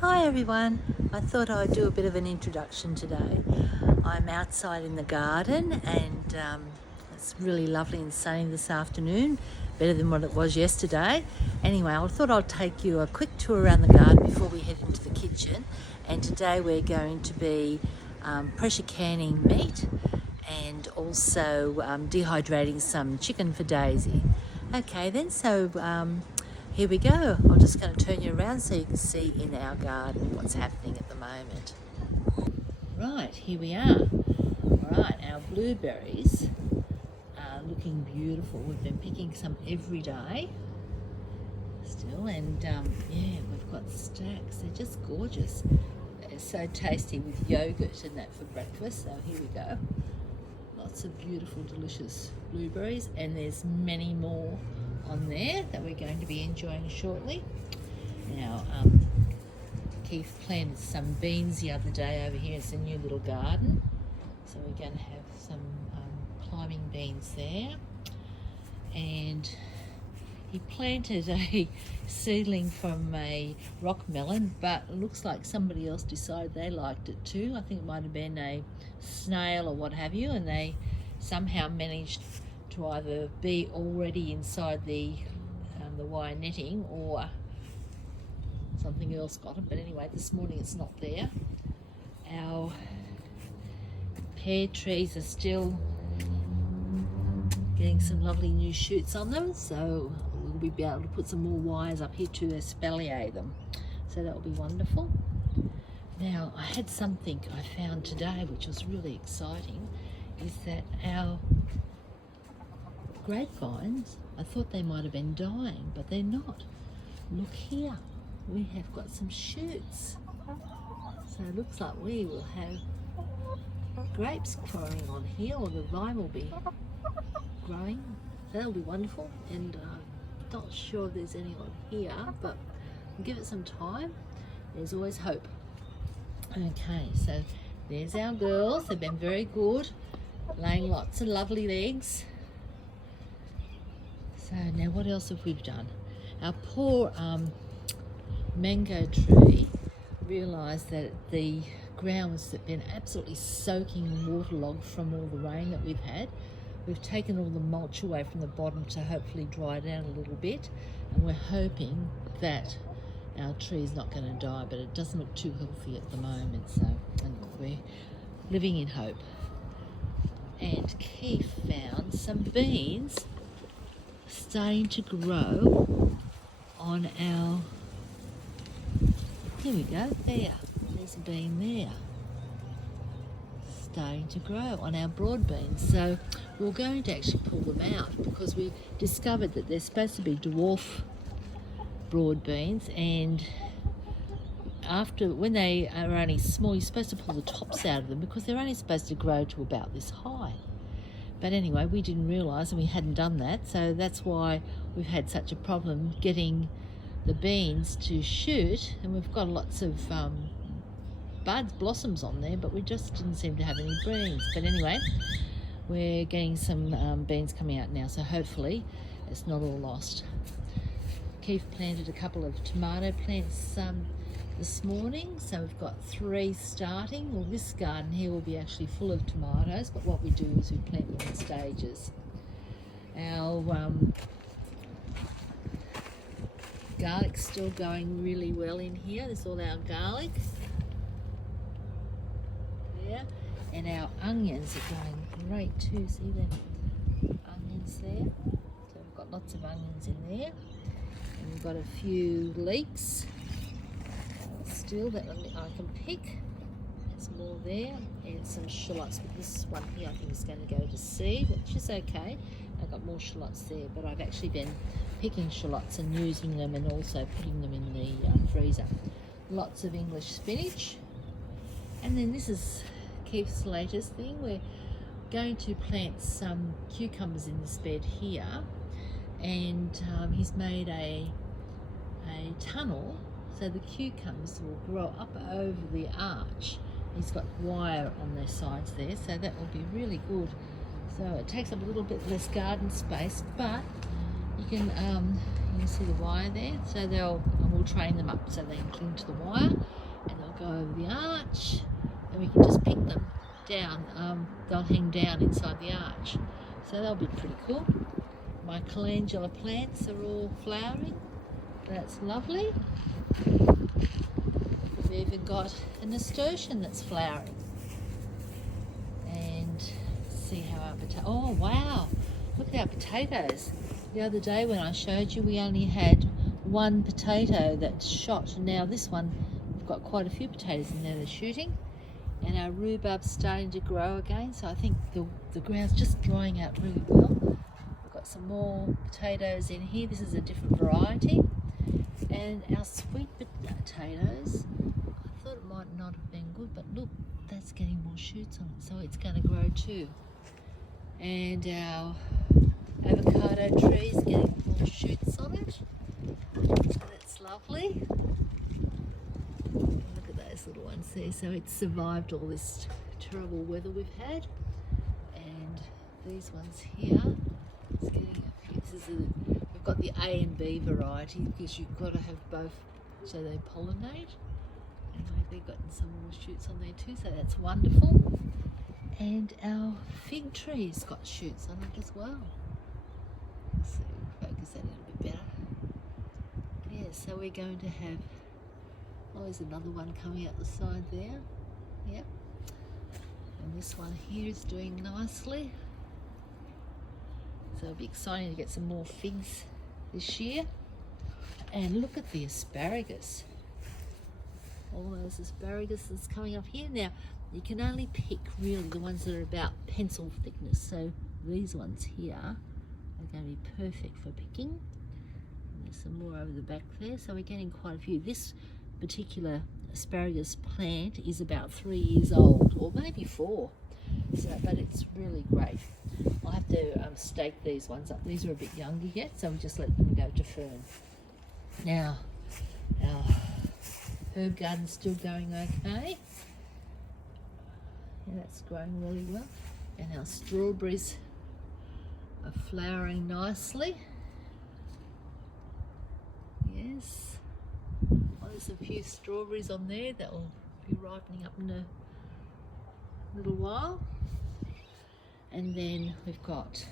Hi everyone, I thought I'd do a bit of an introduction today. I'm outside in the garden and it's really lovely and sunny this afternoon, better than what it was yesterday. Anyway, I thought I'd take you a quick tour around the garden before we head into the kitchen, and today we're going to be pressure canning meat and also dehydrating some chicken for Daisy. Okay then, so here we go. I'm just going to turn you around so you can see in our garden what's happening at the moment. Right, here we are. Right, our blueberries are looking beautiful. We've been picking some every day still, and yeah, we've got stacks. They're just gorgeous. They're so tasty with yogurt and that for breakfast. So here we go. Lots of beautiful, delicious blueberries, and there's many more on there that we're going to be enjoying shortly. Now, Keith planted some beans the other day over here. It's a new little garden, so we're going to have some climbing beans there. And he planted a seedling from a rock melon, but it looks like somebody else decided they liked it too. I think it might have been a snail or what have you, and they somehow managed to either be already inside the wire netting or something else got it. But anyway, this morning it's not there. Our pear trees are still getting some lovely new shoots on them, so we'll be able to put some more wires up here to espalier them, so that will be wonderful. Now, I had something I found today which was really exciting, is that our grapevines, I thought they might have been dying, but they're not. Look here, we have got some shoots, so it looks like we will have grapes growing on here, or the vine will be growing. That'll be wonderful, and I'm not sure if there's any on here, but we'll give it some time. There's always hope. Okay, so there's our girls. They've been very good, laying lots of lovely eggs. So now what else have we done? Our poor mango tree realised that the ground has been absolutely soaking and waterlogged from all the rain that we've had. We've taken all the mulch away from the bottom to hopefully dry it out a little bit, and we're hoping that our tree is not going to die, but it doesn't look too healthy at the moment, so and we're living in hope. And Keith found some beans starting to grow on our, here we go, there's a bean there, starting to grow on our broad beans. So we're going to actually pull them out because we discovered that they're supposed to be dwarf broad beans, and when they are only small, you're supposed to pull the tops out of them because they're only supposed to grow to about this high. But anyway, we didn't realise, and we hadn't done that, so that's why we've had such a problem getting the beans to shoot, and we've got lots of buds, blossoms on there, but we just didn't seem to have any beans. But anyway, we're getting some beans coming out now, so hopefully it's not all lost. Keith planted a couple of tomato plants this morning, so we've got 3 starting. Well, this garden here will be actually full of tomatoes, but what we do is we plant them in stages. Our garlic's still going really well in here. There's all our garlic there, and our onions are going great too. See them onions there? So we've got lots of onions in there, and we've got a few leeks still that I can pick. There's more there, and some shallots, but this one here I think is going to go to seed, which is okay. I've got more shallots there, but I've actually been picking shallots and using them and also putting them in the freezer. Lots of English spinach, and then this is Keith's latest thing. We're going to plant some cucumbers in this bed here, and he's made a tunnel so the cucumbers will grow up over the arch. He's got wire on their sides there, so that will be really good. So it takes up a little bit less garden space, but you can see the wire there, so we'll we'll train them up so they can cling to the wire, and they'll go over the arch, and we can just pick them down. They'll hang down inside the arch, so they'll be pretty cool. My calendula plants are all flowering. That's lovely. We've even got a nasturtium that's flowering. And see how our potato. Oh wow! Look at our potatoes. The other day when I showed you, we only had one potato that's shot. Now this one, we've got quite a few potatoes in there that's shooting, and our rhubarb's starting to grow again. So I think the ground's just drying out really well. We've got some more potatoes in here. This is a different variety, and our sweet potatoes. I thought it might not have been good, but look, that's getting more shoots on it, so it's going to grow too. And our avocado tree is getting more shoots on it, so that's lovely. Look at those little ones there. So it's survived all this terrible weather we've had. And these ones here, it's getting a few. We've got the A and B variety because you've got to have both so they pollinate. And they've gotten some more shoots on there too, so that's wonderful. And our fig tree's got shoots on it as well. Let's see, focus that a little bit better. Yeah, so we're going to have, oh, there's another one coming out the side there. Yep. And this one here is doing nicely. So it'll be exciting to get some more figs this year. And look at the asparagus. All those asparagus that's coming up here. Now, you can only pick really the ones that are about pencil thickness. So these ones here are going to be perfect for picking. And there's some more over the back there. So we're getting quite a few. This particular asparagus plant is about 3 years old, or maybe 4. So, but it's really great. I'll have to stake these ones up. These are a bit younger yet, so we just let them go to fern. Now, our herb garden's still going okay. Yeah, that's growing really well. And our strawberries are flowering nicely. Yes. Oh, there's a few strawberries on there that will be ripening up in a little while. And then we've got,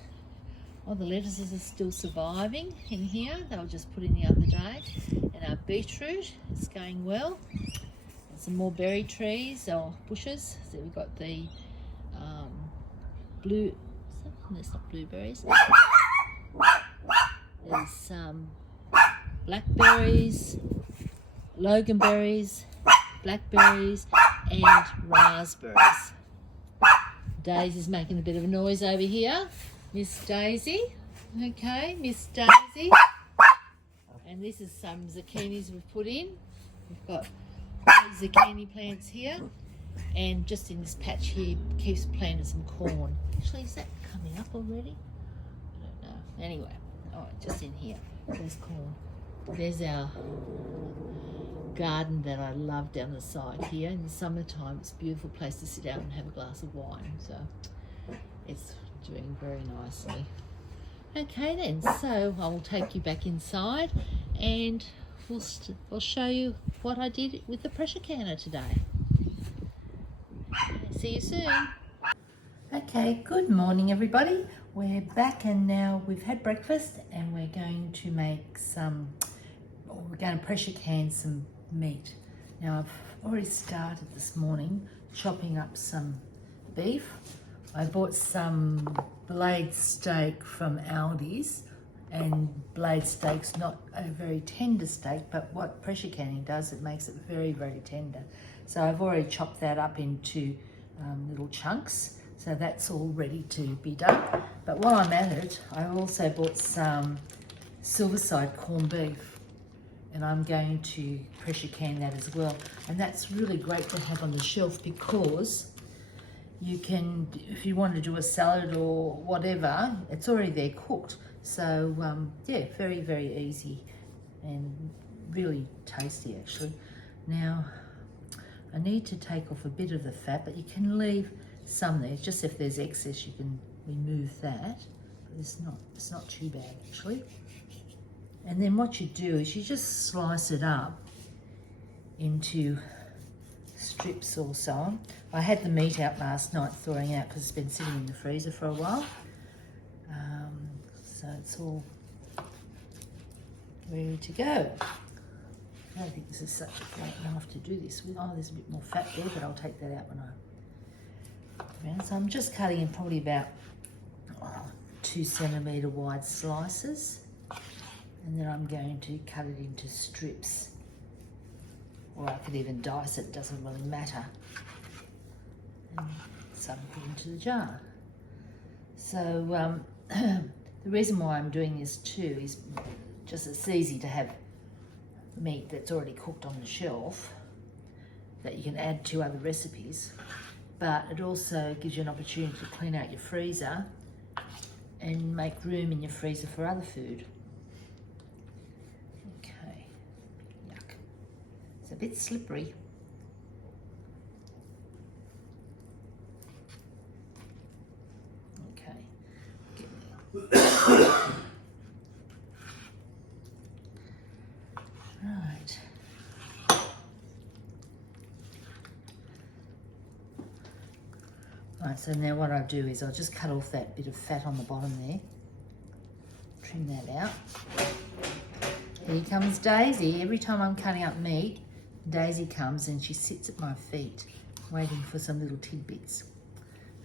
oh, the lettuces are still surviving in here. They were just put in the other day. And our beetroot is going well. And some more berry trees or bushes. So we've got the blue, there's not blueberries. There's some blackberries, loganberries, blackberries, and raspberries. Daisy's making a bit of a noise over here. Miss Daisy. Okay, Miss Daisy. And this is some zucchinis we've put in. We've got zucchini plants here. And just in this patch here, keeps planting some corn. Actually, is that coming up already? I don't know. Anyway, all right, just in here, there's corn. There's our garden that I love down the side here. In the summertime, it's a beautiful place to sit out and have a glass of wine. So it's doing very nicely. Okay then, so I will take you back inside and we'll show you what I did with the pressure canner today. See you soon. Okay, good morning everybody. We're back and now we've had breakfast and we're going to make we're going to pressure can some meat. Now I've already started this morning chopping up some beef. I bought some blade steak from Aldi's, and blade steak's not a very tender steak, but what pressure canning does, it makes it very, very tender. So I've already chopped that up into little chunks, so that's all ready to be done. But while I'm at it, I also bought some Silverside corned beef, and I'm going to pressure can that as well. And that's really great to have on the shelf because you can, if you want to do a salad or whatever, it's already there cooked. So yeah, very, very easy and really tasty actually. Now, I need to take off a bit of the fat, but you can leave some there. Just if there's excess, you can remove that. But it's not too bad actually. And then what you do is you just slice it up into strips or so on. I had the meat out last night thawing out because it's been sitting in the freezer for a while. So it's all ready to go. I don't think this is such a great knife to do this with. Oh, there's a bit more fat there, but I'll take that out when I... So I'm just cutting in probably about 2 centimetre wide slices. And then I'm going to cut it into strips. Or I could even dice it, doesn't really matter. And some put into the jar. So the reason why I'm doing this too is just it's easy to have meat that's already cooked on the shelf that you can add to other recipes, but it also gives you an opportunity to clean out your freezer and make room in your freezer for other food. Okay, yuck. It's a bit slippery. Okay, right. Right, so now what I do is I'll just cut off that bit of fat on the bottom there. Trim that out. Here comes Daisy. Every time I'm cutting up meat, Daisy comes and she sits at my feet, waiting for some little tidbits.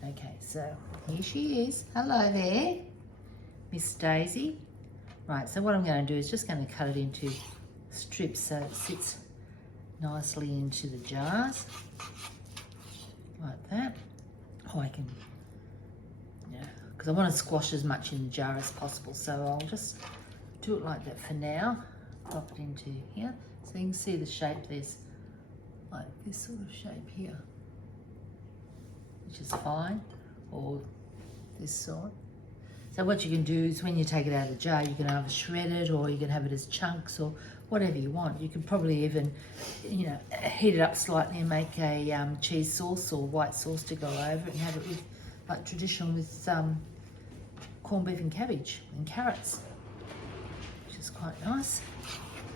Okay, so here she is. Hello there, Miss Daisy. Right, so what I'm going to do is just going to cut it into strips so it sits nicely into the jars, like that. Oh, I can, yeah, because I want to squash as much in the jar as possible, so I'll just do it like that for now. Pop it into here, so you can see the shape. There's like this sort of shape here, which is fine, or this sort. So what you can do is when you take it out of the jar, you can either shred it or you can have it as chunks or whatever you want. You can probably even, you know, heat it up slightly and make a cheese sauce or white sauce to go over it and have it with, like traditional with corned beef and cabbage and carrots, which is quite nice.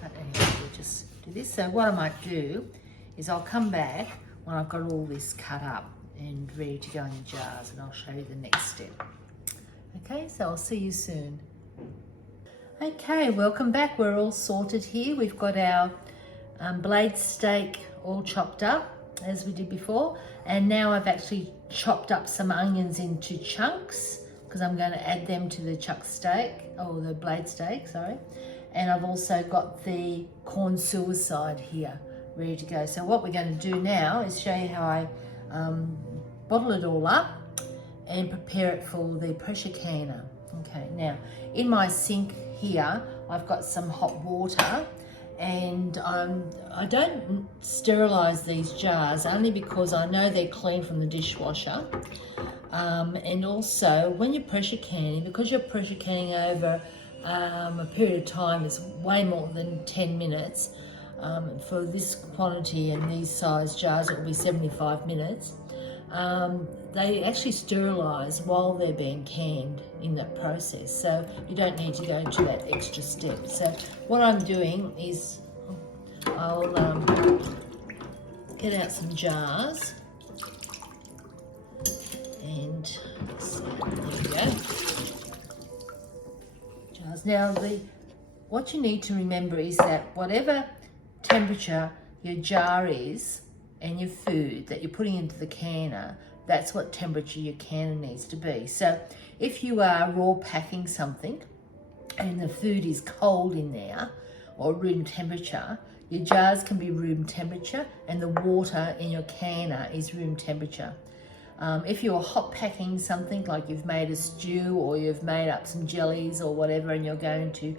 But anyway, we'll just do this. So what I might do is I'll come back when I've got all this cut up and ready to go in the jars, and I'll show you the next step. Okay, so I'll see you soon. Okay, welcome back. We're all sorted here. We've got our blade steak all chopped up as we did before, and now I've actually chopped up some onions into chunks because I'm going to add them to the chuck steak, or the blade steak, sorry. And I've also got the corn suicide here ready to go. So what we're going to do now is show you how I bottle it all up and prepare it for the pressure canner. Okay, now in my sink here, I've got some hot water, and I don't sterilize these jars only because I know they're clean from the dishwasher. And also when you're pressure canning, because you're pressure canning over a period of time is way more than 10 minutes. For this quantity and these size jars, it will be 75 minutes. They actually sterilize while they're being canned in that process, so you don't need to go into that extra step. So what I'm doing is I'll get out some jars, and there we go. Jars. Now what you need to remember is that whatever temperature your jar is and your food that you're putting into the canner, that's what temperature your canner needs to be. So if you are raw packing something and the food is cold in there or room temperature, your jars can be room temperature and the water in your canner is room temperature. If you're hot packing something, like you've made a stew or you've made up some jellies or whatever, and you're going to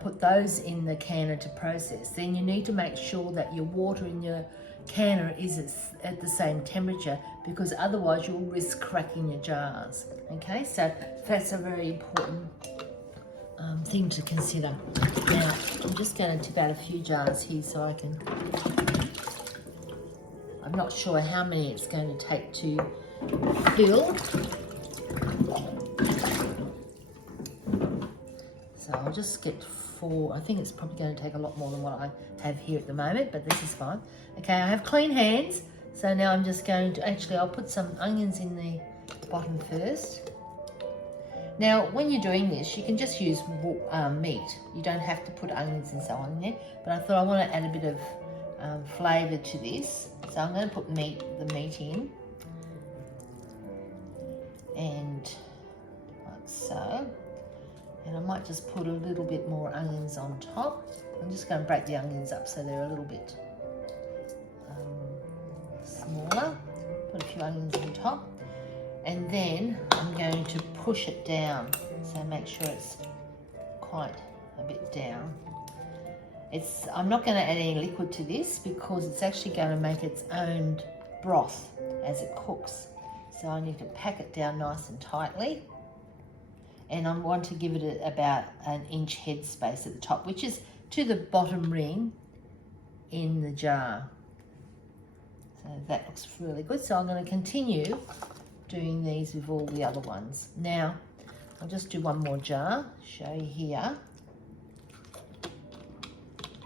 put those in the canner to process, then you need to make sure that your water in your canner is at the same temperature, because otherwise you'll risk cracking your jars. Okay, so that's a very important thing to consider. Now I'm just going to tip out a few jars here so I can, I'm not sure how many it's going to take to fill, so I'll just get 4. I think it's probably going to take a lot more than what I have here at the moment, but this is fine. Okay, I have clean hands, so now I'm just going to, actually I'll put some onions in the bottom first. Now, when you're doing this, you can just use meat. You don't have to put onions and so on in there, but I thought I want to add a bit of flavour to this. So I'm going to put the meat in, and like so. And I might just put a little bit more onions on top. I'm just going to break the onions up so they're a little bit smaller. Put a few onions on top. And then I'm going to push it down. So make sure it's quite a bit down. I'm not going to add any liquid to this because it's actually going to make its own broth as it cooks. So I need to pack it down nice and tightly. And I want to give it about an inch headspace at the top, which is to the bottom ring in the jar. So that looks really good. So I'm going to continue doing these with all the other ones. Now, I'll just do one more jar, show you here.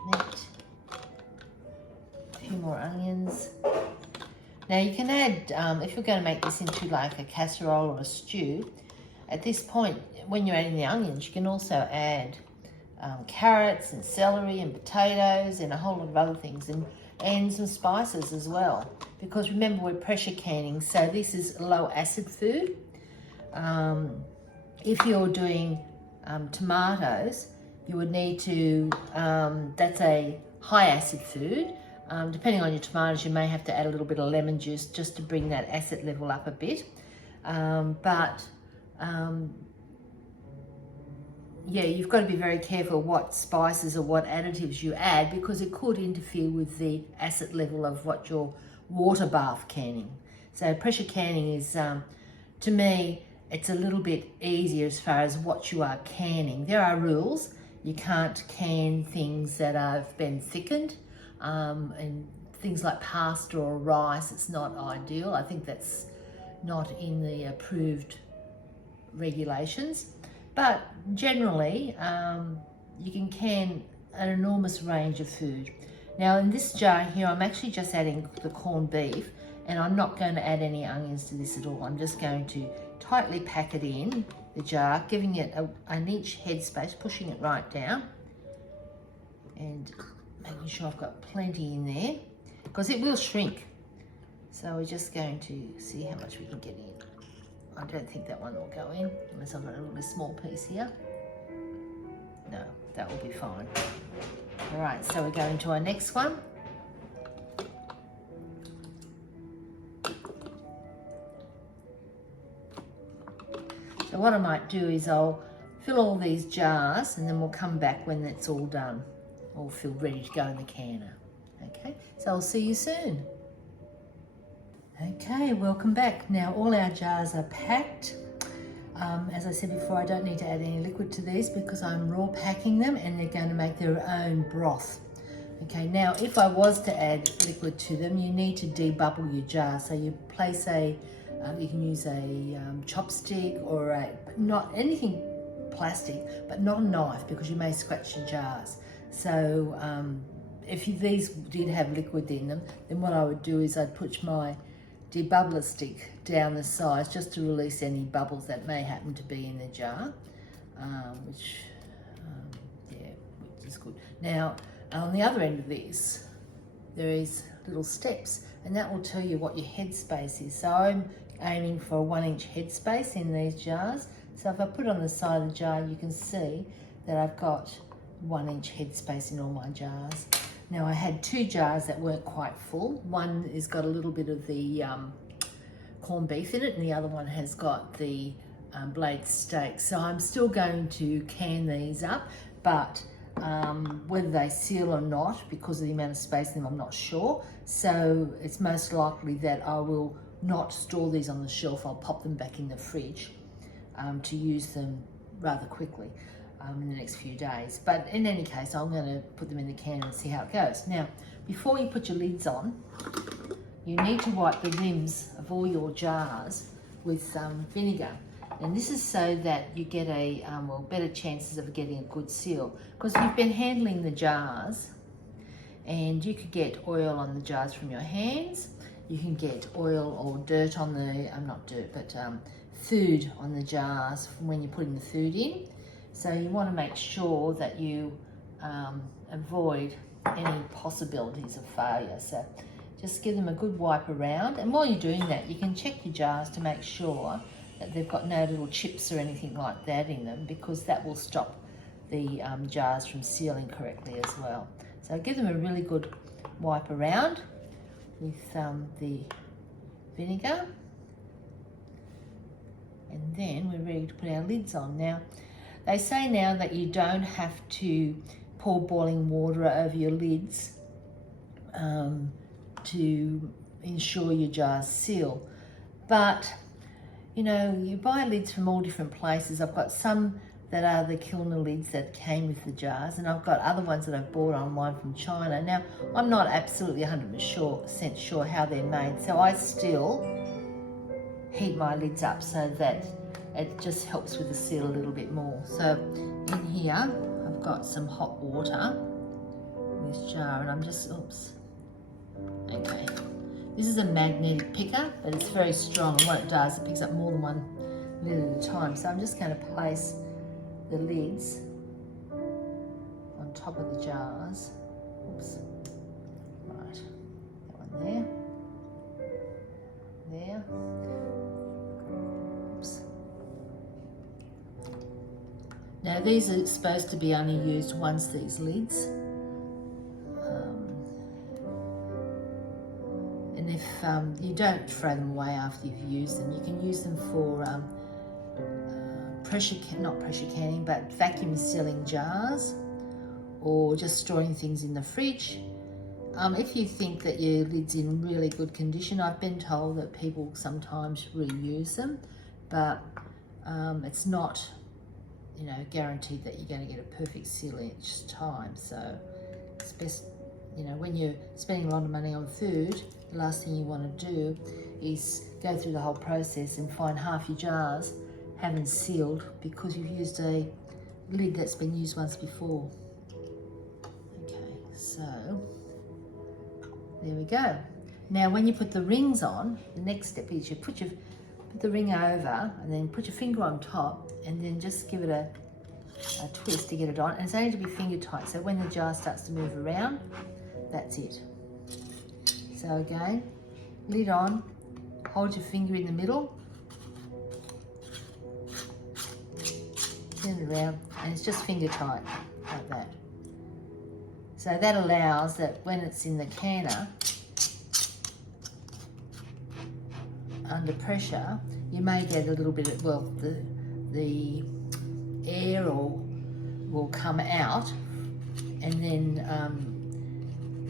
Meat, a few more onions. Now you can add, if you're going to make this into like a casserole or a stew, at this point, when you're adding the onions, you can also add carrots and celery and potatoes and a whole lot of other things, and some spices as well. Because remember, we're pressure canning, so this is low acid food. If you're doing tomatoes, you would need to, that's a high acid food. Depending on your tomatoes, you may have to add a little bit of lemon juice just to bring that acid level up a bit. Yeah, you've got to be very careful what spices or what additives you add, because it could interfere with the acid level of what you're water bath canning. So pressure canning is, to me, it's a little bit easier as far as what you are canning. There are rules. You can't can things that have been thickened, and things like pasta or rice. It's not ideal. I think that's not in the approved regulations. But generally, you can can an enormous range of food. Now in this jar here, I'm actually just adding the corned beef, and I'm not going to add any onions to this at all. I'm just going to tightly pack it in the jar, giving it an inch headspace, pushing it right down, and making sure I've got plenty in there, because it will shrink. So we're just going to see how much we can get in. I don't think that one will go in, unless I've got a really small piece here. No, that will be fine. All right, so we're going to our next one. So what I might do is I'll fill all these jars, and then we'll come back when it's all done. All feel ready to go in the canner. Okay, so I'll see you soon. Okay, welcome back. Now all our jars are packed. As I said before, I don't need to add any liquid to these because I'm raw packing them, and they're going to make their own broth. Okay, now if I was to add liquid to them, you need to debubble your jar. So you place you can use a chopstick or not anything plastic, but not a knife, because you may scratch your jars. So if these did have liquid in them, then what I would do is I'd put my debubbler stick down the sides just to release any bubbles that may happen to be in the jar, which is good. Now on the other end of this, there is little steps, and that will tell you what your headspace is. So I'm aiming for a 1 inch headspace in these jars. So if I put it on the side of the jar, you can see that I've got 1 inch headspace in all my jars. Now I had 2 jars that weren't quite full. One has got a little bit of the corned beef in it, and the other one has got the blade steak. So I'm still going to can these up, but whether they seal or not, because of the amount of space in them, I'm not sure. So it's most likely that I will not store these on the shelf. I'll pop them back in the fridge to use them rather quickly in the next few days. But in any case, I'm going to put them in the can and see how it goes. Now, before you put your lids on, you need to wipe the rims of all your jars with vinegar. And this is so that you get a, better chances of getting a good seal. Because you've been handling the jars, and you could get oil on the jars from your hands. You can get oil or dirt on the, not dirt, but food on the jars from when you're putting the food in. So you want to make sure that you avoid any possibilities of failure. So just give them a good wipe around. And while you're doing that, you can check your jars to make sure that they've got no little chips or anything like that in them, because that will stop the jars from sealing correctly as well. So give them a really good wipe around with the vinegar. And then we're ready to put our lids on. Now, they say now that you don't have to pour boiling water over your lids to ensure your jars seal. But, you know, you buy lids from all different places. I've got some that are the Kilner lids that came with the jars, and I've got other ones that I've bought online from China. Now, I'm not absolutely 100% sure how they're made, so I still heat my lids up so that it just helps with the seal a little bit more. So in here, I've got some hot water in this jar, and I'm just, okay. This is a magnetic picker, but it's very strong, and what it does, it picks up more than one lid at a time. So I'm just going to place the lids on top of the jars. Right, that one there. There. Now these are supposed to be only used once, these lids. And if you don't throw them away after you've used them, you can use them for not pressure canning, but vacuum sealing jars, or just storing things in the fridge. If you think that your lid's in really good condition, I've been told that people sometimes reuse them, but it's not, you know, guaranteed that you're going to get a perfect seal each time. So it's best, you know, when you're spending a lot of money on food, the last thing you want to do is go through the whole process and find half your jars haven't sealed because you've used a lid that's been used once before. Okay, so there we go. Now when you put the rings on, the next step is you put the ring over and then put your finger on top, and then just give it a twist to get it on. And it's only to be finger tight, so when the jar starts to move around, that's it. So again, lid on, hold your finger in the middle, turn it around, and it's just finger tight, like that. So that allows that when it's in the canner, under pressure, you may get a little bit of, well, the air will come out, and then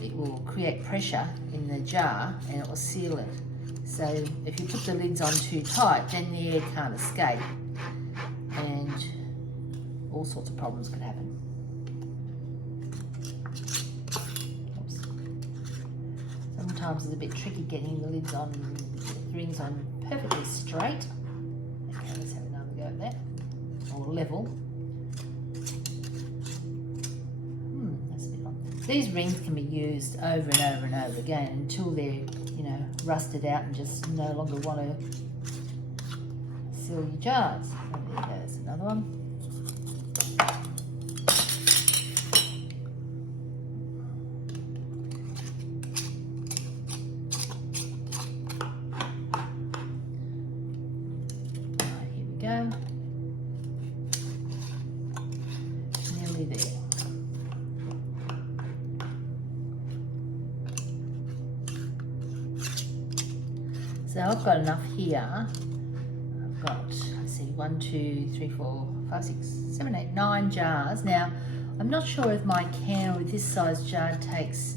it will create pressure in the jar and it will seal it. So if you put the lids on too tight, then the air can't escape, and all sorts of problems could happen. Oops. Sometimes it's a bit tricky getting the lids on, the rings on perfectly straight. Okay, let's have another go at that. Or level. That's a bit long. These rings can be used over and over and over again until they're, you know, rusted out and just no longer want to seal your jars. And there goes another one. Go. Nearly there. So I've got enough here. I've got, let's see, 1, 2, 3, 4, 5, 6, 7, 8, 9 jars. Now, I'm not sure if my can with this size jar takes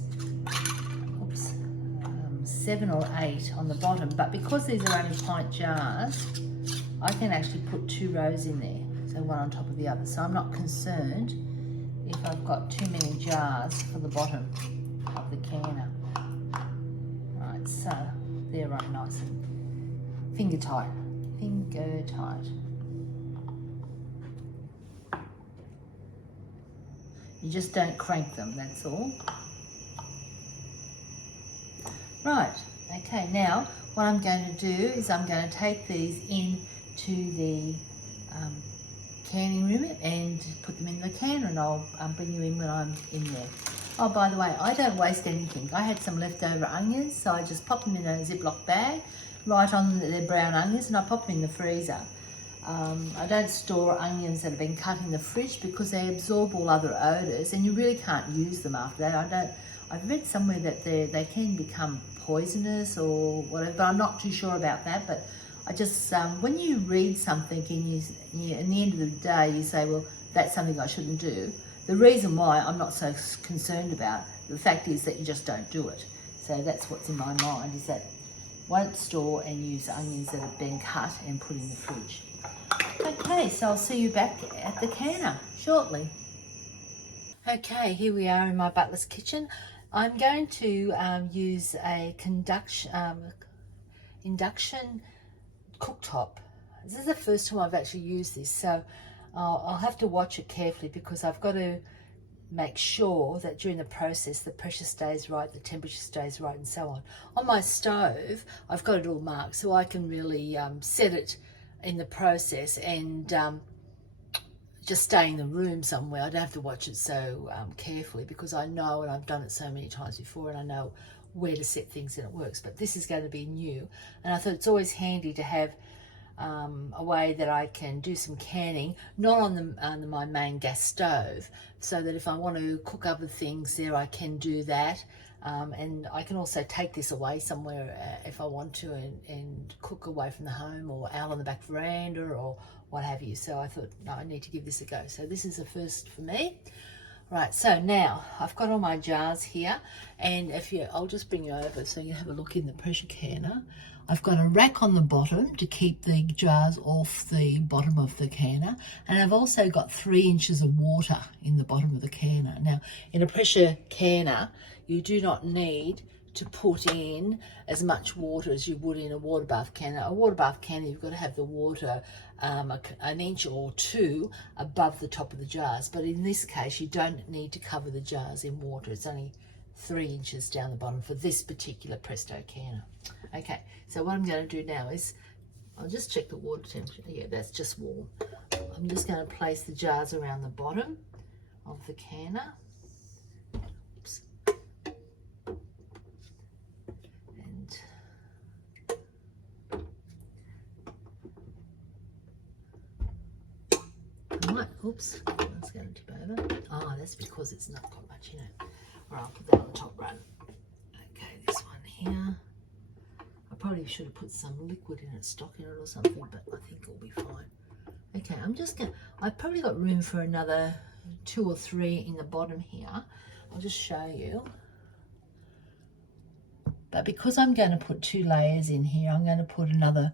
7 or 8 on the bottom, but because these are only pint jars, I can actually put 2 rows in there, so one on top of the other. So I'm not concerned if I've got too many jars for the bottom of the canner. Right, so they're right nice and finger tight, finger tight. You just don't crank them, that's all. Right, okay, now what I'm going to do is I'm going to take these into the canning room and put them in the canner, and I'll bring you in when I'm in there. Oh, by the way, I don't waste anything. I had some leftover onions, so I just pop them in a Ziploc bag, right on the brown onions, and I pop them in the freezer. I don't store onions that have been cut in the fridge because they absorb all other odours, and you really can't use them after that. I've read somewhere that they can become poisonous or whatever, but I'm not too sure about that. But I just, when you read something and at the end of the day you say, well, that's something I shouldn't do. The reason why I'm not so concerned about the fact is that you just don't do it. So that's what's in my mind, is that won't store and use onions that have been cut and put in the fridge. Okay, so I'll see you back at the canner shortly. Okay, here we are in my butler's kitchen. I'm going to use a induction cooktop. This is the first time I've actually used this, so I'll have to watch it carefully because I've got to make sure that during the process the pressure stays right, the temperature stays right, and so on. On my stove, I've got it all marked, so I can really set it in the process and just stay in the room somewhere. I don't have to watch it so carefully because I know, and I've done it so many times before, and I know where to set things and it works. But this is going to be new, and I thought it's always handy to have a way that I can do some canning, not on my main gas stove, so that if I want to cook other things there, I can do that. And I can also take this away somewhere if I want to and cook away from the home or out on the back veranda or what have you. So I thought, no, I need to give this a go. So this is a first for me. Right, so now I've got all my jars here, and I'll just bring you over so you have a look in the pressure canner. I've got a rack on the bottom to keep the jars off the bottom of the canner, and I've also got 3 inches of water in the bottom of the canner. Now, in a pressure canner, you do not need to put in as much water as you would in a water bath canner. A water bath canner, you've got to have the water an inch or 2 above the top of the jars, but in this case you don't need to cover the jars in water. It's only 3 inches down the bottom for this particular Presto canner. Okay, so what I'm going to do now is I'll just check the water temperature. Yeah, that's just warm. I'm just going to place the jars around the bottom of the canner. Oops. And right, oops, that's going to tip over. Oh, that's because it's not got much in it. All right, I'll put that on the top run. Okay, this one here. I probably should have put some liquid in it, stock in it or something, but I think it'll be fine. Okay, I've probably got room for another 2 or 3 in the bottom here. I'll just show you. But because I'm going to put 2 layers in here, I'm going to put another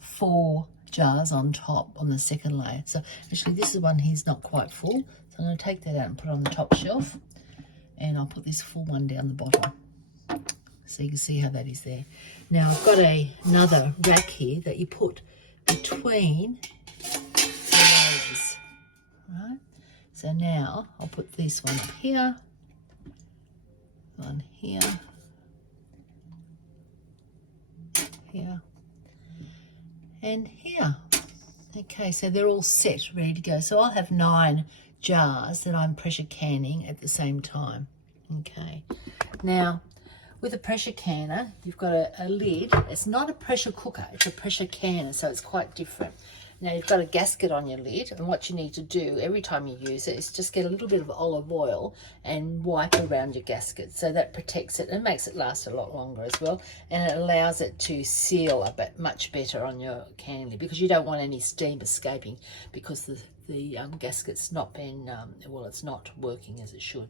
4 jars on top on the second layer. So actually this is one here's not quite full, so I'm going to take that out and put it on the top shelf, and I'll put this full one down the bottom so you can see how that is there. Now I've got another rack here that you put between the layers. Right, so now I'll put this one up here, one here, here, and here. Okay, so they're all set, ready to go. So I'll have 9 jars that I'm pressure canning at the same time. Okay, now with a pressure canner, you've got a lid. It's not a pressure cooker, it's a pressure canner, so it's quite different. Now you've got a gasket on your lid, and what you need to do every time you use it is just get a little bit of olive oil and wipe around your gasket, so that protects it and makes it last a lot longer as well, and it allows it to seal a bit much better on your canning lid, because you don't want any steam escaping because the gasket's not been well, it's not working as it should.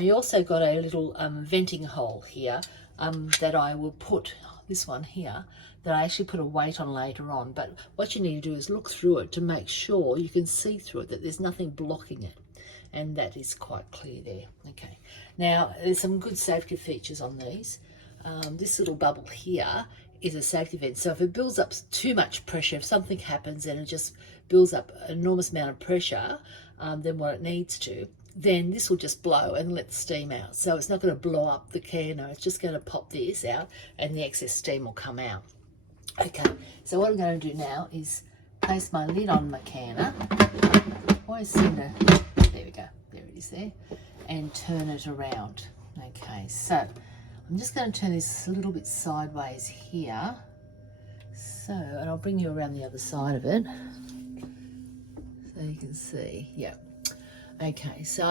You also got a little venting hole here that I will put, this one here, that I actually put a weight on later on. But what you need to do is look through it to make sure you can see through it, that there's nothing blocking it, and that is quite clear there. Okay, now there's some good safety features on these. This little bubble here is a safety vent, so if it builds up too much pressure, if something happens and it just builds up an enormous amount of pressure, than what it needs to, then this will just blow and let the steam out. So it's not going to blow up the canner. It's just going to pop this out and the excess steam will come out. Okay, so what I'm going to do now is place my lid on my canner. Always seem to, there we go, there it is there, and turn it around. Okay, so I'm just going to turn this a little bit sideways here. So, and I'll bring you around the other side of it so you can see. Yeah. Okay, so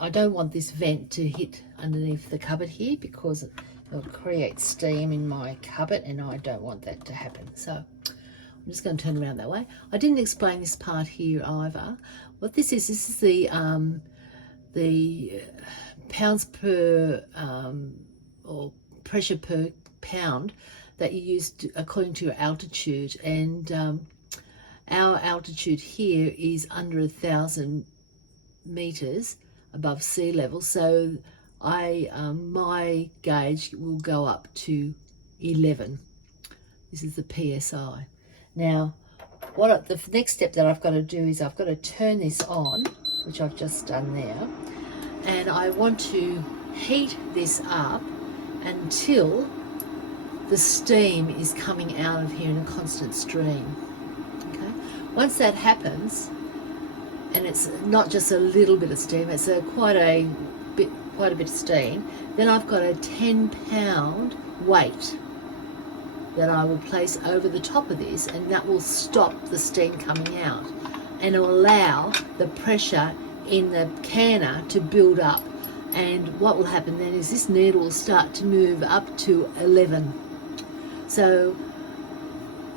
I don't want this vent to hit underneath the cupboard here because it'll create steam in my cupboard and I don't want that to happen. So I'm just going to turn around that way. I didn't explain this part here either. What this is the pounds per or pressure per pound that you use according to your altitude, and our altitude here is under 1,000 meters above sea level, so my gauge will go up to 11. This is the PSI. Now the next step that I've got to do is I've got to turn this on, which I've just done there, and I want to heat this up until the steam is coming out of here in a constant stream. Okay, once that happens, and it's not just a little bit of steam, it's quite a bit of steam, then I've got a 10-pound weight that I will place over the top of this, and that will stop the steam coming out and it will allow the pressure in the canner to build up. And what will happen then is this needle will start to move up to 11. So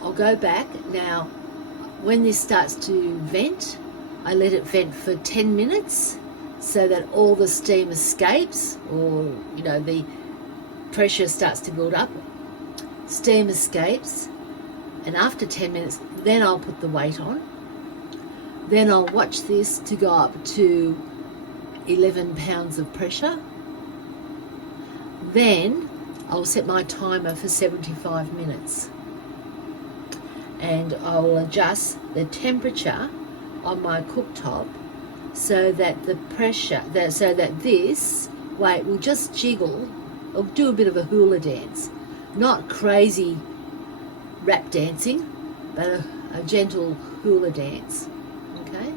I'll go back. Now, when this starts to vent, I let it vent for 10 minutes so that all the steam escapes, or the pressure starts to build up. Steam escapes, and after 10 minutes, then I'll put the weight on. Then I'll watch this to go up to 11 pounds of pressure. Then I'll set my timer for 75 minutes. And I will adjust the temperature on my cooktop so that the pressure, so that this weight will just jiggle or do a bit of a hula dance. Not crazy rap dancing, but a gentle hula dance. Okay?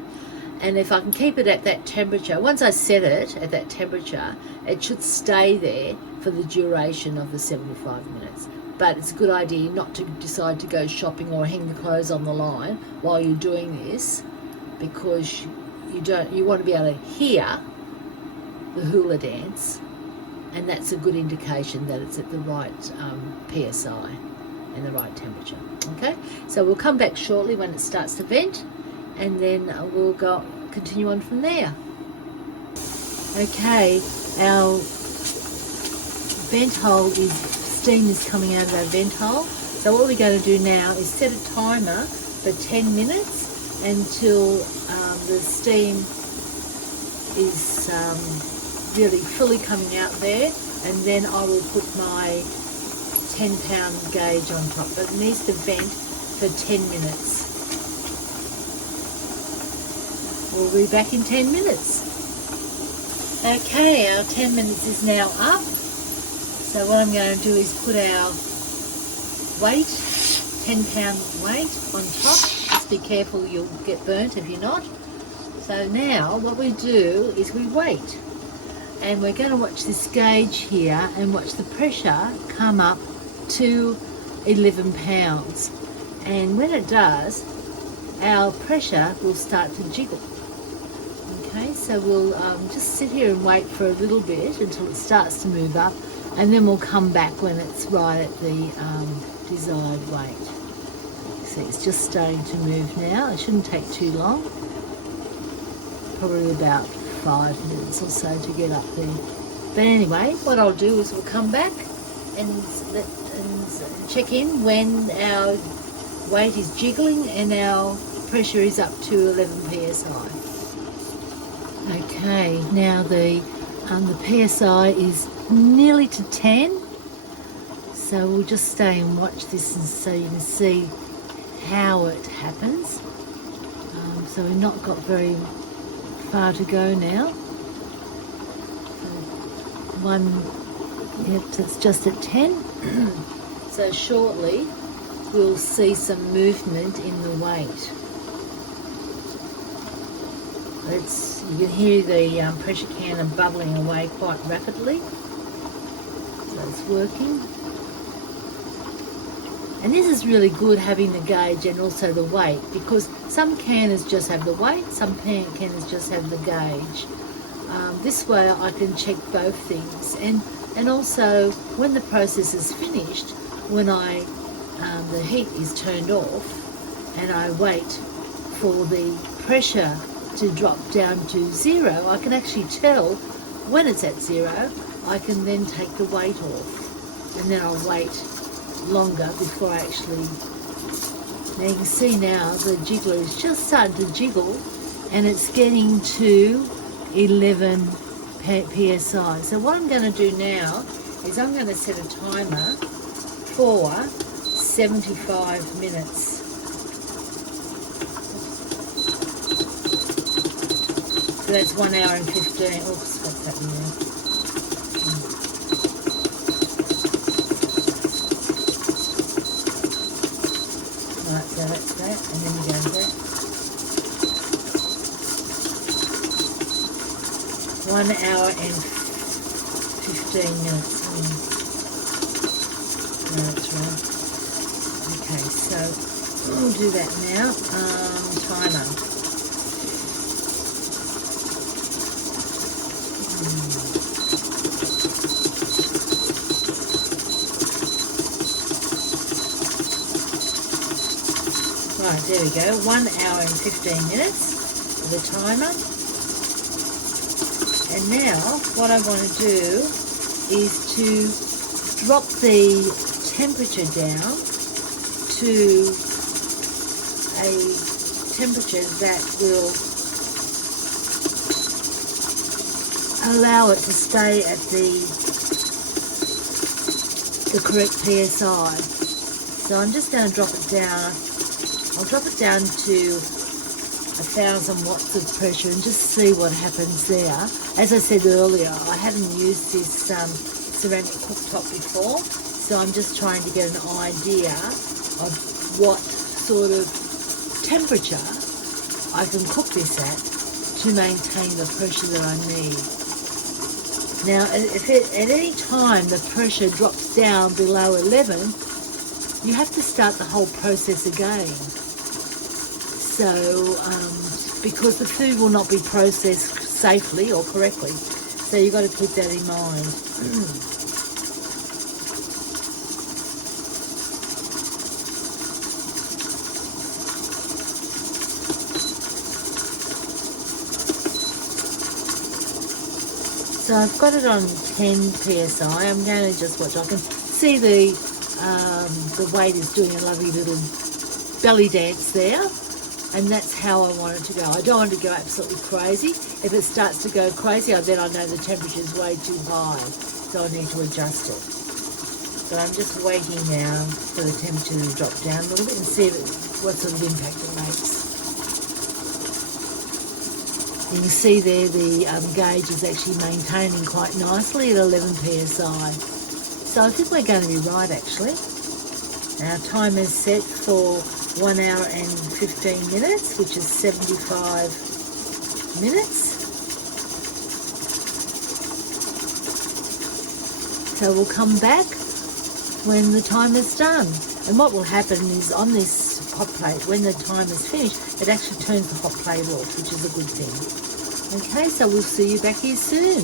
And if I can keep it at that temperature, once I set it at that temperature, it should stay there for the duration of the 75 minutes. But it's a good idea not to decide to go shopping or hang the clothes on the line while you're doing this, because you want to be able to hear the hula dance, and that's a good indication that it's at the right PSI and the right temperature. Okay, so we'll come back shortly when it starts to vent, and then we'll continue on from there. Okay, our vent hole steam is coming out of our vent hole. So what we're going to do now is set a timer for 10 minutes until the steam is really fully coming out there, and then I will put my 10-pound gauge on top. But it needs to vent for 10 minutes. We'll be back in 10 minutes. Okay, our 10 minutes is now up. So what I'm going to do is put our weight, 10-pound weight, on top. Just be careful, you'll get burnt if you're not. So now what we do is we wait. And we're going to watch this gauge here and watch the pressure come up to 11 pounds. And when it does, our pressure will start to jiggle. Okay, so we'll just sit here and wait for a little bit until it starts to move up, and then we'll come back when it's right at the desired weight. See, it's just starting to move now. It shouldn't take too long, probably about 5 minutes or so to get up there. But anyway, what I'll do is we'll come back and check in when our weight is jiggling and our pressure is up to 11 psi. Okay, now the PSI is nearly to 10, so we'll just stay and watch this and so you can see how it happens. So we've not got very far to go now. One, yep, it's just at 10. So shortly we'll see some movement in the weight. You can hear the pressure canner bubbling away quite rapidly. So it's working. And this is really good, having the gauge and also the weight, because some canners just have the weight, some canners just have the gauge. This way I can check both things. And also when the process is finished, when the heat is turned off and I wait for the pressure to drop down to 0, I can actually tell when it's at 0. I can then take the weight off, and then I'll wait longer before I actually... Now you can see now the jiggler is just starting to jiggle, and it's getting to 11 psi. So what I'm going to do now is I'm going to set a timer for 75 minutes. So that's 1 hour and 15. Oops, what's happening there? Right, so that's that, and then we go to that. 1 hour and 15 minutes. No, that's right. Okay, so we'll do that now. Timer. Right, there we go, 1 hour and 15 minutes for the timer. And now what I want to do is to drop the temperature down to a temperature that will allow it to stay at the correct PSI. So I'm just going to drop it down. I'll drop it down to 1,000 watts of pressure and just see what happens there. As I said earlier, I haven't used this ceramic cooktop before, so I'm just trying to get an idea of what sort of temperature I can cook this at to maintain the pressure that I need. Now, if at any time the pressure drops down below 11, you have to start the whole process again. So, because the food will not be processed safely or correctly, so you've got to keep that in mind. So I've got it on 10 psi. I'm going to just watch. I can see the weight is doing a lovely little belly dance there. And that's how I want it to go. I don't want it to go absolutely crazy. If it starts to go crazy, then I know the temperature is way too high, so I need to adjust it. But I'm just waiting now for the temperature to drop down a little bit and see what sort of impact it makes. You can see there the gauge is actually maintaining quite nicely at 11 psi. So I think we're going to be right, actually. Our timer is set for 1 hour and 15 minutes, which is 75 minutes. So we'll come back when the timer's done. And what will happen is on this hot plate, when the timer's finished, it actually turns the hot plate off, which is a good thing. Okay, so we'll see you back here soon.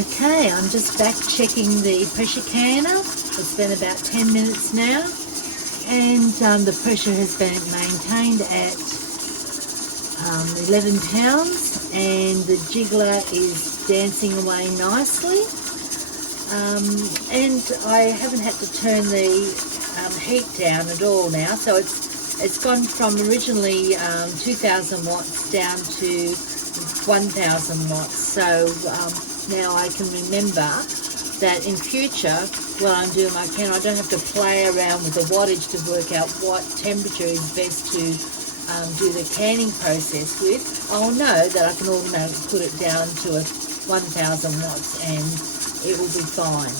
Okay, I'm just back checking the pressure canner. It's been about 10 minutes now. And the pressure has been maintained at 11 pounds, and the jiggler is dancing away nicely. And I haven't had to turn the heat down at all now, so it's gone from originally 2,000 watts down to 1,000 watts. So now I can remember that in future, when I'm doing my can, I don't have to play around with the wattage to work out what temperature is best to do the canning process with, I'll know that I can automatically put it down to a 1000 watts and it will be fine.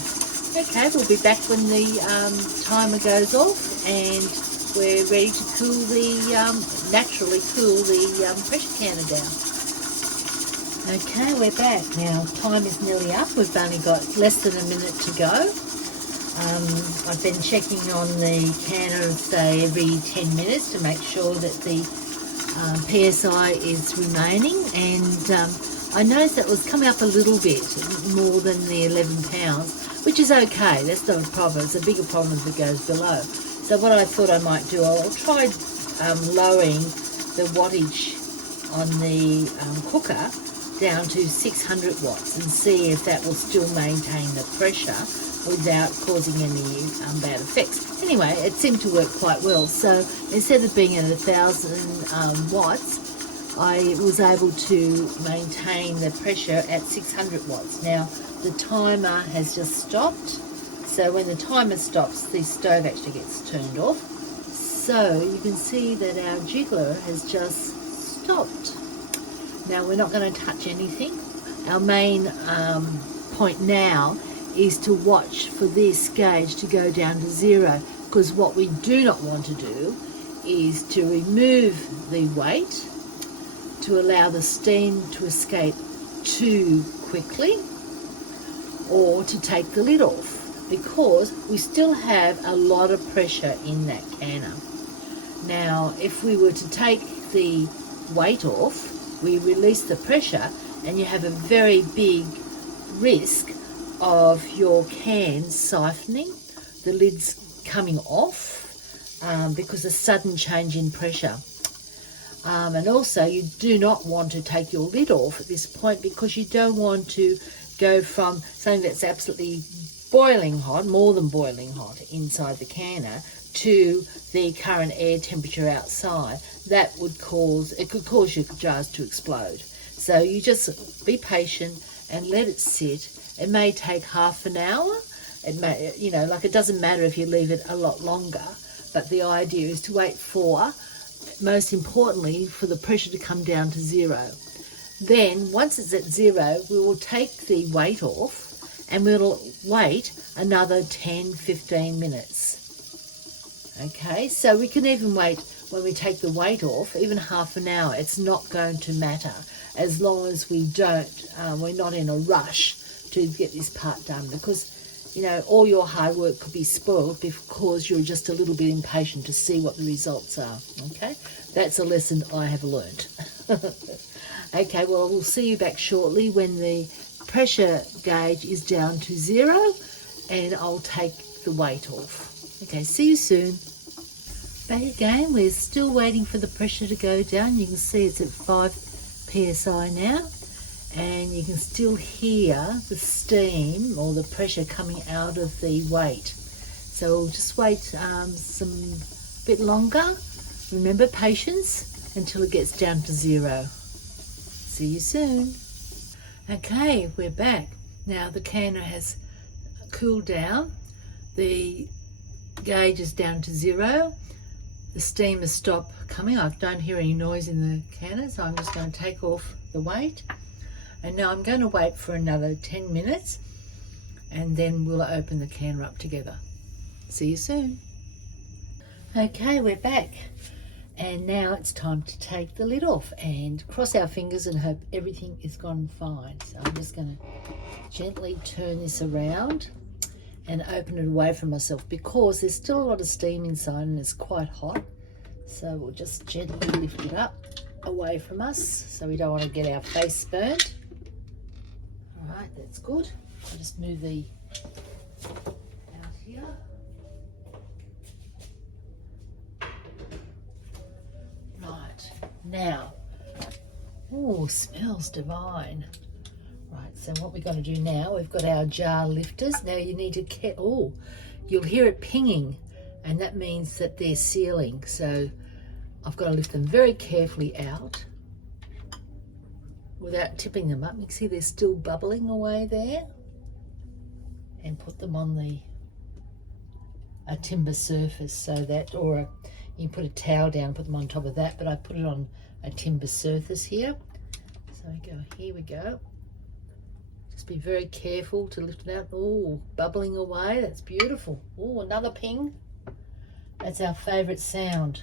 Okay, we'll be back when the timer goes off and we're ready to cool naturally cool the pressure canner down. Okay, we're back. Now, time is nearly up. We've only got less than a minute to go. I've been checking on the canner, say, every 10 minutes to make sure that the PSI is remaining, and I noticed that it was coming up a little bit more than the 11 pounds, which is okay. That's not a problem. It's a bigger problem if it goes below. So what I thought I might do, I'll try lowering the wattage on the cooker down to 600 watts and see if that will still maintain the pressure without causing any bad effects. Anyway, it seemed to work quite well. So instead of being at 1000 watts, I was able to maintain the pressure at 600 watts. Now, the timer has just stopped. So when the timer stops, the stove actually gets turned off. So you can see that our jiggler has just stopped. Now, we're not going to touch anything. Our main point now is to watch for this gauge to go down to 0, because what we do not want to do is to remove the weight to allow the steam to escape too quickly, or to take the lid off, because we still have a lot of pressure in that canner. Now, if we were to take the weight off, we release the pressure and you have a very big risk of your can siphoning, the lids coming off because of sudden change in pressure. And also you do not want to take your lid off at this point, because you don't want to go from something that's absolutely boiling hot, more than boiling hot inside the canner, to the current air temperature outside. That would could cause your jars to explode. So you just be patient and let it sit. It may take half an hour. It may, it doesn't matter if you leave it a lot longer, but the idea is to wait for, most importantly, for the pressure to come down to 0. Then once it's at 0, we will take the weight off and we'll wait another 10-15 minutes. Okay, so we can even wait, when we take the weight off, even half an hour. It's not going to matter, as long as we're not in a rush to get this part done, because all your hard work could be spoiled because you're just a little bit impatient to see what the results are. Okay, that's a lesson I have learned. Okay, well, we'll see you back shortly when the pressure gauge is down to 0 and I'll take the weight off. Okay, see you soon. Back again, we're still waiting for the pressure to go down. You can see it's at 5 psi now, and you can still hear the steam or the pressure coming out of the weight. So we'll just wait some bit longer. Remember, patience until it gets down to 0. See you soon. Okay, we're back. Now the canner has cooled down. The gauge is down to 0. The steam has stopped coming. I don't hear any noise in the canner, so I'm just going to take off the weight. And now I'm going to wait for another 10 minutes and then we'll open the canner up together. See you soon. Okay, we're back. And now it's time to take the lid off and cross our fingers and hope everything is gone fine. So I'm just going to gently turn this around and open it away from myself, because there's still a lot of steam inside and it's quite hot. So we'll just gently lift it up away from us, so we don't want to get our face burnt. All right, that's good. I'll just move the out here. Right, now, oh, smells divine. Right, so what we've got to do now, we've got our jar lifters. Now you need to, you'll hear it pinging, and that means that they're sealing. So I've got to lift them very carefully out without tipping them up. You can see they're still bubbling away there, and put them on a timber surface, so that, or You can put a towel down and put them on top of that, but I put it on a timber surface here. So here we go. Just be very careful to lift it out. Oh, bubbling away, that's beautiful. Oh, another ping. That's our favourite sound.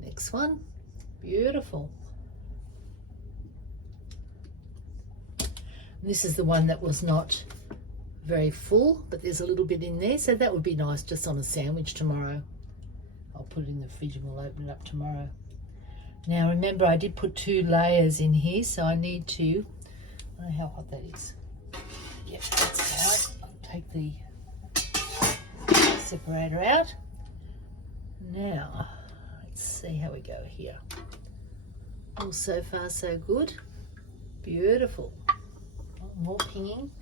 Next one, beautiful. This is the one that was not very full, but there's a little bit in there, so that would be nice just on a sandwich tomorrow. I'll put it in the fridge and we'll open it up tomorrow. Now remember, I did put 2 layers in here, so I need to, I don't know how hot that is. Yep, that's fine. I'll take the separator out. Now, let's see how we go here. Oh, so far so good. Beautiful. More pinging.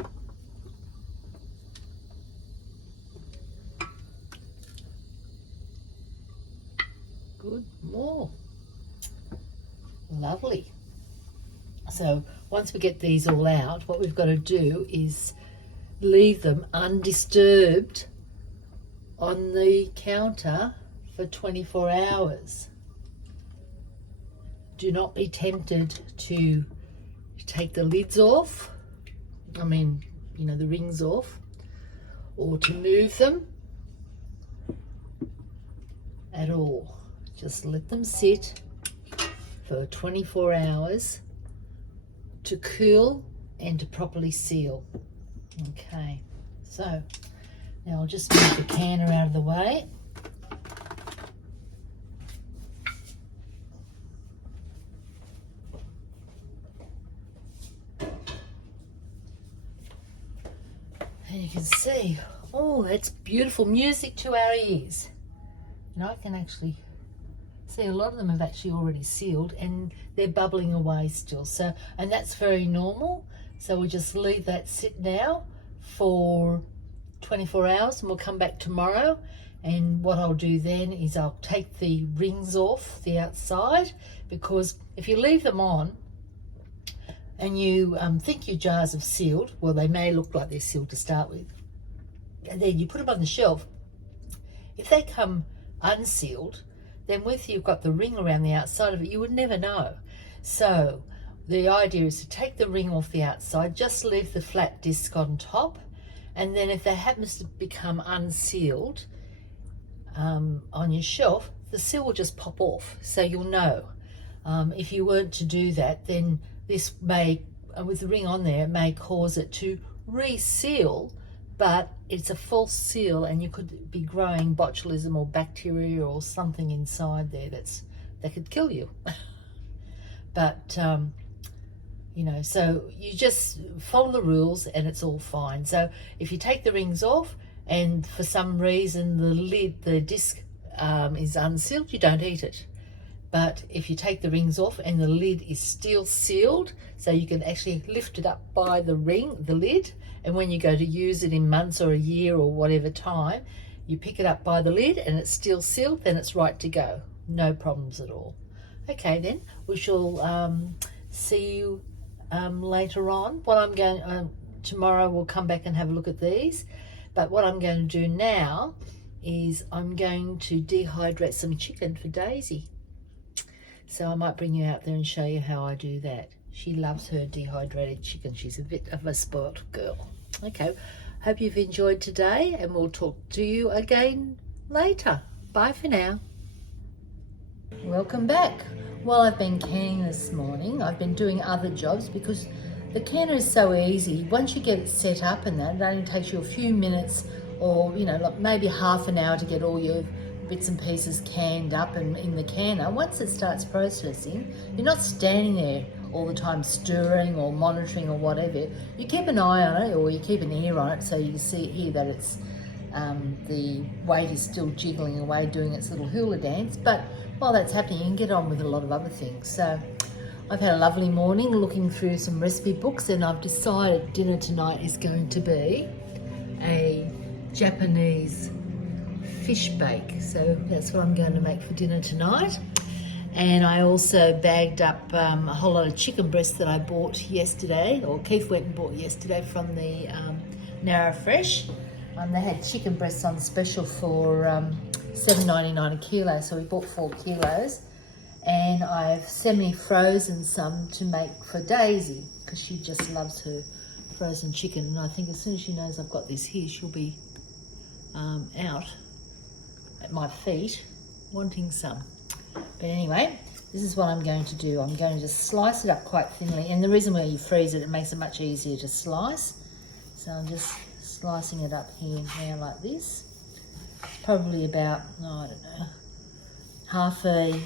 Good, more. Lovely. So once we get these all out, what we've got to do is leave them undisturbed on the counter for 24 hours. Do not be tempted to take the lids off. I mean, you know, the rings off, or to move them at all. Just let them sit for 24 hours to cool and to properly seal. Okay, so now I'll just move the canner out of the way. And you can see, oh, that's beautiful music to our ears. And I can actually see a lot of them have actually already sealed and they're bubbling away still. So, and that's very normal. So we just leave that sit now for 24 hours and we'll come back tomorrow. And what I'll do then is I'll take the rings off the outside, because if you leave them on and you think your jars have sealed, well, they may look like they're sealed to start with, and then you put them on the shelf. If they come unsealed, then with you've got the ring around the outside of it, you would never know. So the idea is to take the ring off the outside, just leave the flat disc on top, and then if they happens to become unsealed on your shelf, the seal will just pop off, so you'll know. If you weren't to do that, then this may, with the ring on there, it may cause it to reseal, but it's a false seal and you could be growing botulism or bacteria or something inside there that could kill you. But you know, so you just follow the rules and it's all fine. So if you take the rings off and for some reason the disc is unsealed, you don't eat it. But if you take the rings off and the lid is still sealed, so you can actually lift it up by the lid, and when you go to use it in months or a year or whatever time, you pick it up by the lid and it's still sealed, then it's right to go. No problems at all. Okay, then we shall see you later on. What I'm going tomorrow we'll come back and have a look at these, but what I'm going to do now is I'm going to dehydrate some chicken for Daisy. So I might bring you out there and show you how I do that. She loves her dehydrated chicken. She's a bit of a spoilt girl. Okay, hope you've enjoyed today and we'll talk to you again later. Bye for now. Welcome back. While I've been canning this morning, I've been doing other jobs because the canner is so easy. Once you get it set up and that, it only takes you a few minutes or, you know, like maybe half an hour to get all your bits and pieces canned up and in the canner. Once it starts processing, you're not standing there all the time stirring or monitoring or whatever. You keep an eye on it, or you keep an ear on it, so you can see here that it's the weight is still jiggling away doing its little hula dance. But while that's happening, you can get on with a lot of other things. So I've had a lovely morning looking through some recipe books, and I've decided dinner tonight is going to be a Japanese fish bake. So that's what I'm going to make for dinner tonight. And I also bagged up a whole lot of chicken breasts that I bought yesterday, or Keith went and bought yesterday from the Narrow Fresh. They had chicken breasts on special for $7.99 a kilo, so we bought 4 kilos. And I've semi-frozen some to make for Daisy, because she just loves her frozen chicken. And I think as soon as she knows I've got this here, she'll be out at my feet wanting some. But anyway, this is what I'm going to do. I'm going to just slice it up quite thinly. And the reason why you freeze it, it makes it much easier to slice. So I'm just slicing it up here now like this. Probably about, I don't know, half a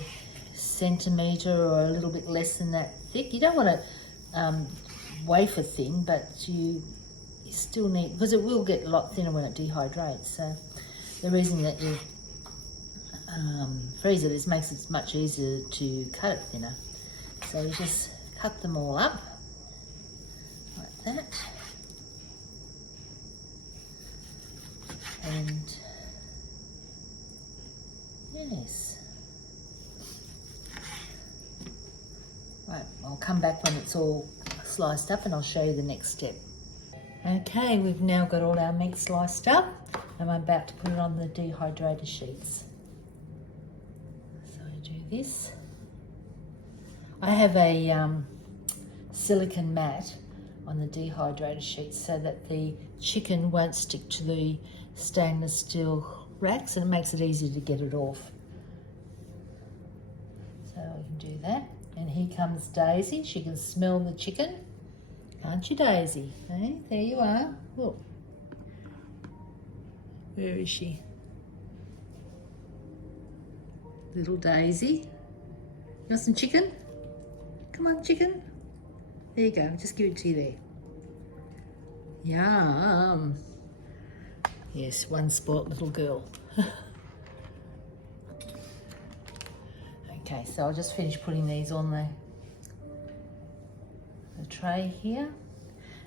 centimetre or a little bit less than that thick. You don't want to wafer thin, but you still need, because it will get a lot thinner when it dehydrates. So the reason that you freeze it is makes it much easier to cut it thinner. So you just cut them all up like that. And yes. Right, I'll come back when it's all sliced up and I'll show you the next step. Okay, we've now got all our meat sliced up and I'm about to put it on the dehydrator sheets. So I do this. I have a silicone mat on the dehydrator sheets so that the chicken won't stick to the stainless steel racks, and it makes it easier to get it off. So we can do that. And here comes Daisy. She can smell the chicken. Can't you, Daisy? Hey, there you are. Look. Where is she? Little Daisy. You want some chicken? Come on, chicken. There you go. Just give it to you there. Yum. Yes, one spoilt little girl. Okay, so I'll just finish putting these on the tray here.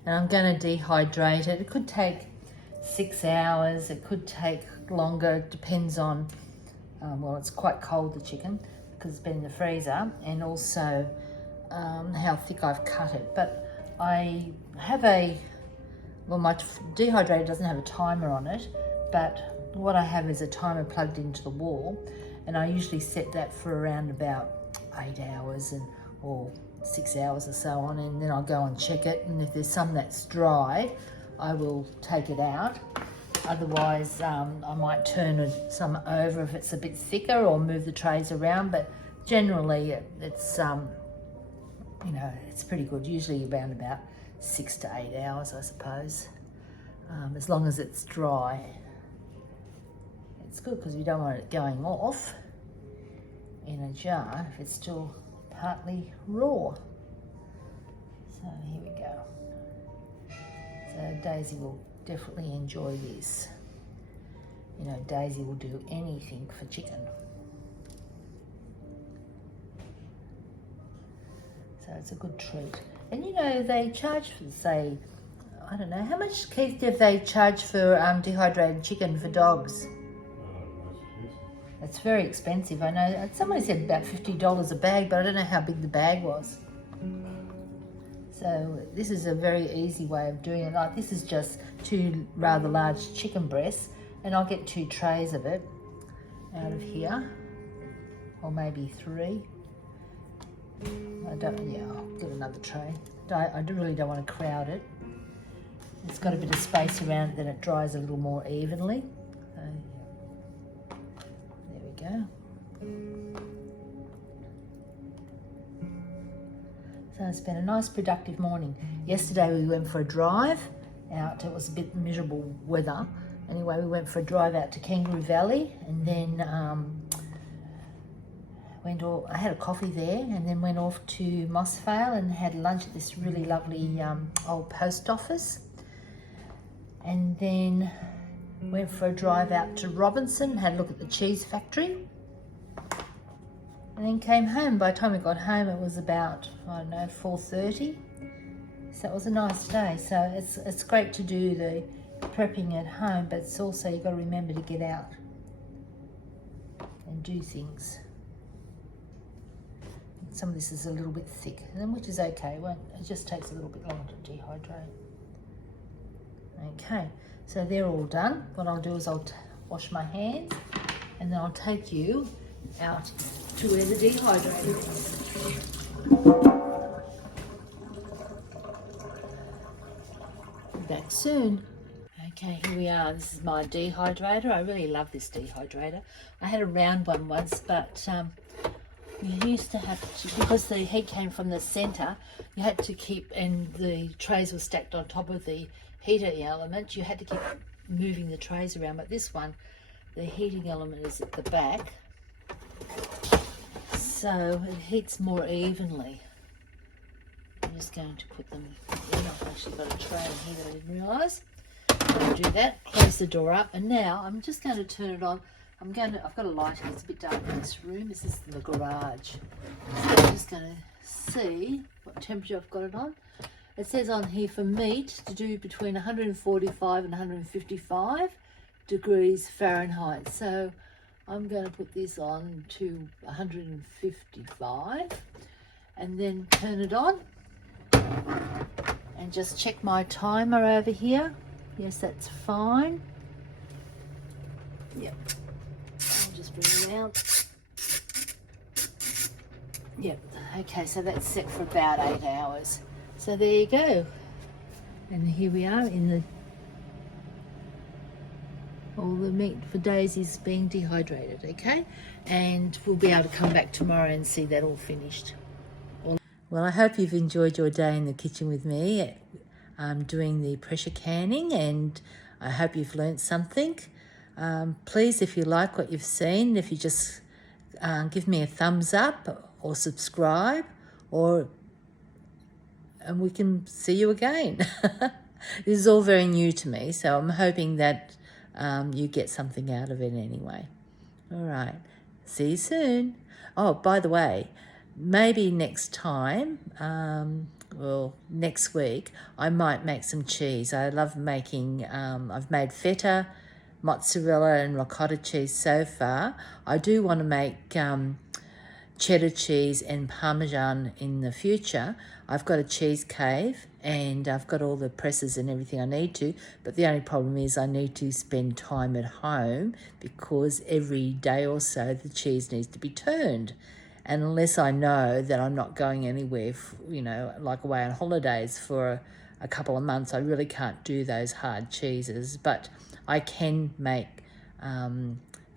And I'm going to dehydrate it. It could take 6 hours. It could take longer. It depends on, well, it's quite cold, the chicken, because it's been in the freezer, and also how thick I've cut it. But I have well, my dehydrator doesn't have a timer on it, but what I have is a timer plugged into the wall, and I usually set that for around about 8 hours or 6 hours or so on, and then I'll go and check it, and if there's some that's dry, I will take it out. Otherwise, I might turn some over if it's a bit thicker, or move the trays around, but generally it's, you know, it's pretty good, usually around about 6 to 8 hours, I suppose, as long as it's dry. It's good because you don't want it going off in a jar if it's still partly raw. So here we go. So Daisy will definitely enjoy this. You know, Daisy will do anything for chicken. So it's a good treat. And you know, they charge for, say, I don't know, how much, Keith, do they charge for dehydrated chicken for dogs? It's very expensive. I know somebody said about $50 a bag, but I don't know how big the bag was. So this is a very easy way of doing it. Like, this is just 2 rather large chicken breasts, and I'll get 2 trays of it out of here, or maybe 3. I'll get another tray. I really don't want to crowd it. It's got a bit of space around it, then it dries a little more evenly. So, there we go. So it's been a nice productive morning. Yesterday we went for a drive out. It was a bit miserable weather. Anyway, we went for a drive out to Kangaroo Valley, and then I had a coffee there, and then went off to Mossvale and had lunch at this really lovely old post office. And then went for a drive out to Robinson, had a look at the cheese factory, and then came home. By the time we got home, it was about, I don't know, 4:30. So it was a nice day. So it's great to do the prepping at home, but it's also, you've got to remember to get out and do things. Some of this is a little bit thick, which is okay. It just takes a little bit longer to dehydrate. Okay, so they're all done. What I'll do is I'll wash my hands, and then I'll take you out to where the dehydrated is. Back soon. Okay, here we are. This is my dehydrator. I really love this dehydrator. I had a round one once, but you used to have to, because the heat came from the centre, you had to keep, and the trays were stacked on top of the heating element, you had to keep moving the trays around. But this one, the heating element is at the back, so it heats more evenly. I'm just going to put them in. I've actually got a tray in here that I didn't realise. I'll do that, close the door up, and now I'm just going to turn it on. I've got a light here. It's a bit dark in this room. This is the garage. So I'm just going to see what temperature I've got it on. It says on here for meat to do between 145 and 155 degrees Fahrenheit. So I'm going to put this on to 155 and then turn it on and just check my timer over here. Yes, that's fine. Yep. I'll just bring it out. Yep. Okay, so that's set for about 8 hours. So there you go. And here we are in the all the meat for Daisy's being dehydrated, okay? And we'll be able to come back tomorrow and see that all finished. Well, I hope you've enjoyed your day in the kitchen with me. Doing the pressure canning, and I hope you've learnt something. Please, if you like what you've seen, if you just give me a thumbs up or subscribe, and we can see you again. This is all very new to me, so I'm hoping that you get something out of it anyway. All right, see you soon. Oh, by the way, maybe next time, well, next week, I might make some cheese. I love making, I've made feta, mozzarella and ricotta cheese so far. I do want to make cheddar cheese and parmesan in the future. I've got a cheese cave and I've got all the presses and everything I need to, but the only problem is I need to spend time at home because every day or so the cheese needs to be turned. And unless I know that I'm not going anywhere, like away on holidays for a couple of months, I really can't do those hard cheeses. But I can make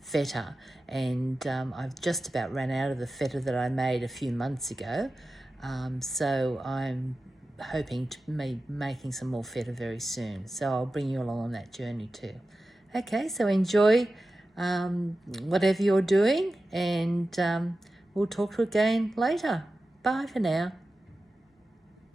feta, and I've just about ran out of the feta that I made a few months ago. So I'm hoping to be making some more feta very soon. So I'll bring you along on that journey too. Okay, so enjoy whatever you're doing, and we'll talk to you again later. Bye for now.